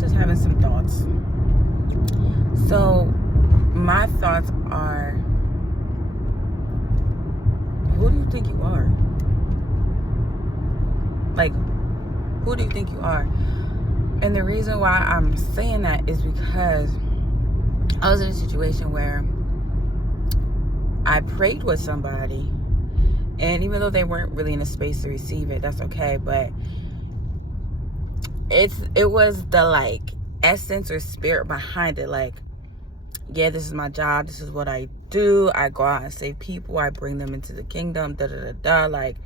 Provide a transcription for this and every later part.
was just having some thoughts. So my thoughts are, who do you think you are? Like, who do you think you are? And the reason why I'm saying that is because I was in a situation where I prayed with somebody, and even though they weren't really in a space to receive it, that's okay. But it was the like essence or spirit behind it. Like, yeah, this is my job. This is what I do. I go out and save people. I bring them into the kingdom. Da da da da. Like,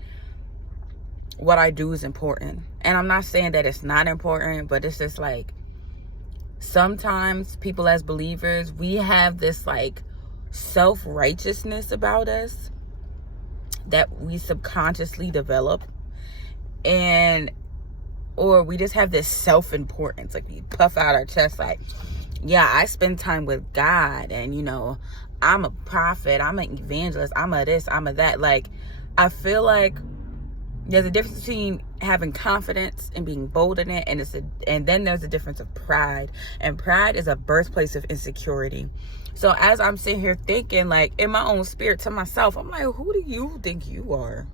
what I do is important. And I'm not saying that it's not important, but it's just like, sometimes people as believers, we have this like self-righteousness about us that we subconsciously develop, or we just have this self-importance. Like, we puff out our chest like, yeah, I spend time with God, and I'm a prophet, I'm an evangelist, I'm a this, I'm a that. Like, I feel like there's a difference between having confidence and being bold in it, and then there's a difference of pride. And pride is a birthplace of insecurity. So as I'm sitting here thinking, like, in my own spirit to myself, I'm like, who do you think you are?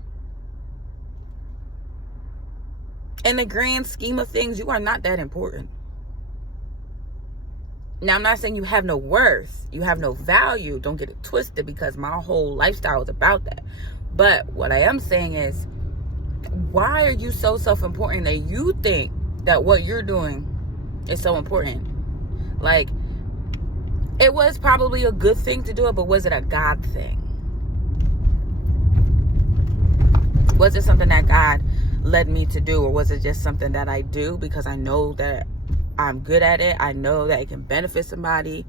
In the grand scheme of things, you are not that important. Now, I'm not saying you have no worth, you have no value. Don't get it twisted, because my whole lifestyle is about that. But what I am saying is, why are you so self-important that you think that what you're doing is so important? Like, it was probably a good thing to do it, but was it a God thing? Was it something that God led me to do, or was it just something that I do because I know that I'm good at it, I know that it can benefit somebody,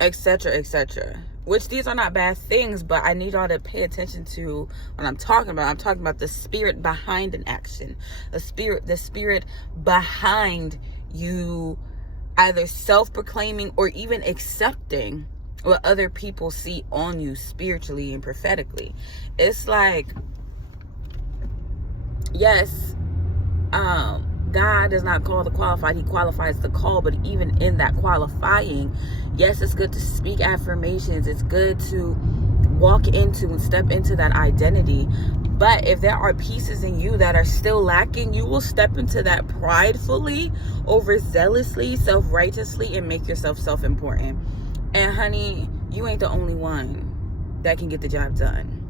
etc., etc.? Which, these are not bad things, but I need y'all to pay attention to what I'm talking about. I'm talking about the spirit behind an action. The spirit behind you either self-proclaiming or even accepting what other people see on you spiritually and prophetically. It's like, yes, God does not call the qualified, he qualifies the call. But even in that qualifying, yes, it's good to speak affirmations, it's good to walk into and step into that identity. But if there are pieces in you that are still lacking, you will step into that pridefully, overzealously, self-righteously, and make yourself self-important. And honey, you ain't the only one that can get the job done.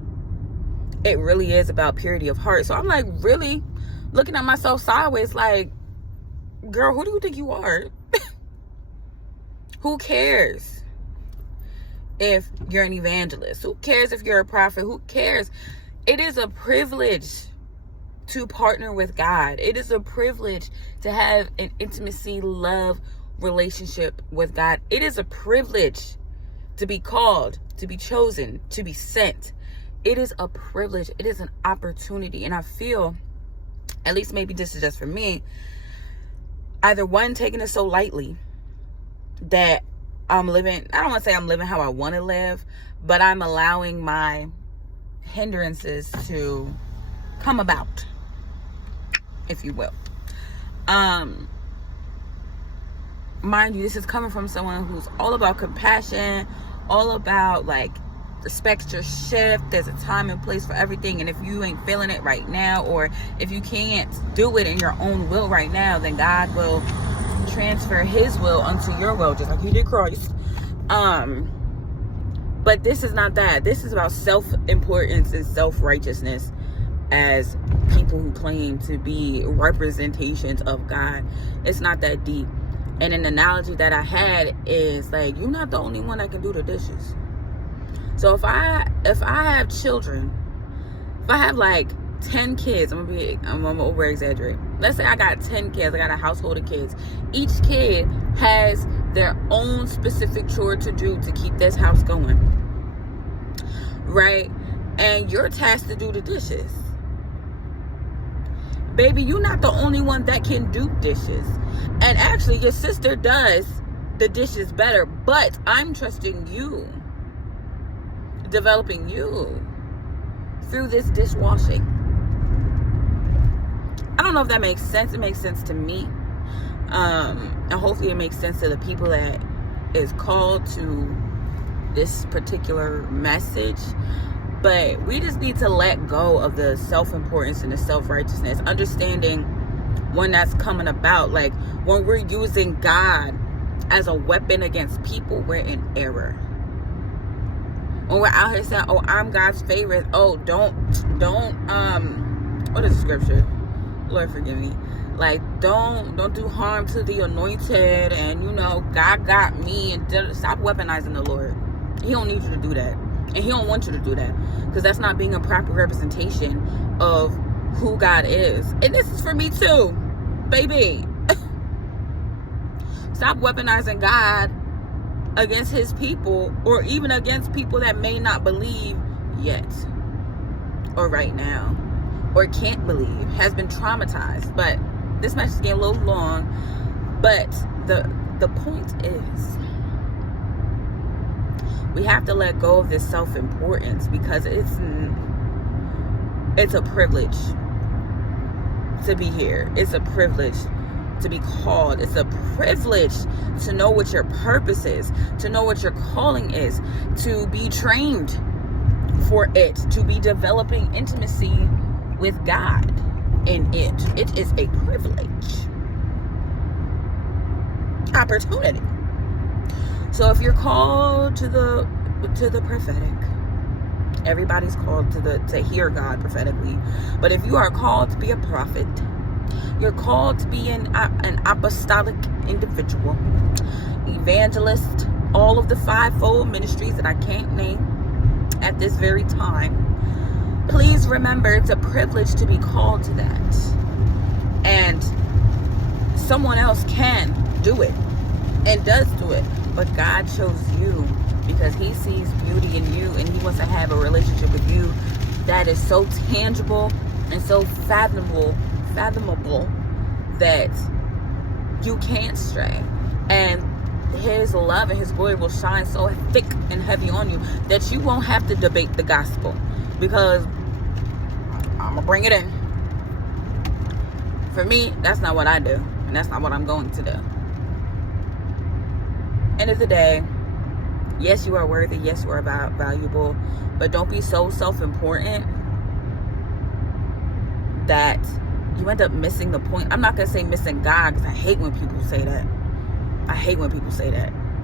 It really is about purity of heart. So I'm like, really looking at myself sideways like, girl, who do you think you are? Who cares if you're an evangelist? Who cares if you're a prophet? Who cares? It is a privilege to partner with God. It is a privilege to have an intimacy, love relationship with God. It is a privilege to be called, to be chosen, to be sent. It is a privilege. It is an opportunity. And I feel, at least maybe this is just for me, either one, taking it so lightly that I'm living, I don't want to say I'm living how I want to live, but I'm allowing my hindrances to come about, if you will. Mind you, this is coming from someone who's all about compassion, all about like, respect your shift. There's a time and place for everything. And if you ain't feeling it right now, or if you can't do it in your own will right now, then God will transfer his will unto your will, just like he did Christ. But this is not that. This is about self-importance and self-righteousness as people who claim to be representations of God. It's not that deep. And an analogy that I had is like, you're not the only one that can do the dishes. So if I have children, if I have like 10 kids, I'm gonna over exaggerate. Let's say I got 10 kids, I got a household of kids. Each kid has their own specific chore to do to keep this house going, right? And you're tasked to do the dishes. Baby, you're not the only one that can do dishes. And actually, your sister does the dishes better, but I'm trusting you, developing you through this dishwashing. I don't know if that makes sense. It makes sense to me. And hopefully it makes sense to the people that is called to this particular message. But we just need to let go of the self-importance and the self-righteousness, understanding when that's coming about. Like, when we're using God as a weapon against people, we're in error. When we're out here saying, oh, I'm God's favorite, oh, don't what is the scripture? Lord forgive me. Like, don't do harm to the anointed, and God got me, and stop weaponizing the Lord. He don't need you to do that, and he don't want you to do that, because that's not being a proper representation of who God is. And this is for me too, baby. Stop weaponizing God against his people, or even against people that may not believe yet, or right now, or can't believe, has been traumatized. But this message is getting a little long. But the point is, we have to let go of this self-importance, because it's a privilege to be here. It's a privilege to be called. It's a privilege to know what your purpose is, to know what your calling is, to be trained for it, to be developing intimacy with God in it. It is a privilege, opportunity. So if you're called to the prophetic, everybody's called to hear God prophetically. But if you are called to be a prophet, you're called to be an apostolic individual, evangelist, all of the fivefold ministries that I can't name at this very time. Please remember, it's a privilege to be called to that. And someone else can do it and does do it. But God chose you because he sees beauty in you, and he wants to have a relationship with you that is so tangible and so fathomable that you can't stray. And his love and his glory will shine so thick and heavy on you that you won't have to debate the gospel, because I'm gonna bring it in. For me, that's not what I do, and that's not what I'm going to do. End of the day, yes, you are worthy, yes, you are valuable, but don't be so self-important that you end up missing the point. I'm not gonna say missing God, because I hate when people say that.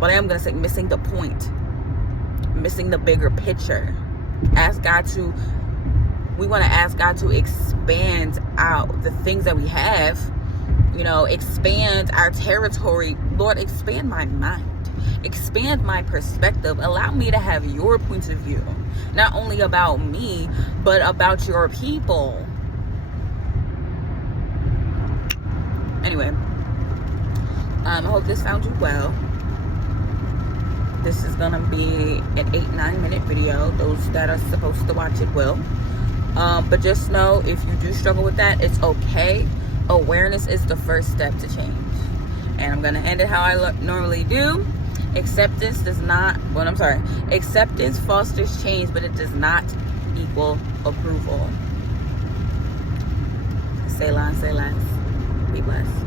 But I am gonna say missing the point, missing the bigger picture. We want to ask God to expand out the things that we have, expand our territory. Lord, expand my mind, expand my perspective. Allow me to have your point of view, not only about me, but about your people. Anyway, I hope this found you well. This is gonna be an 8-9 minute video. Those that are supposed to watch it will. But just know, if you do struggle with that, it's okay. Awareness is the first step to change. And I'm gonna end it how I normally do. Acceptance fosters change, but it does not equal approval. Selah and say less. Be blessed.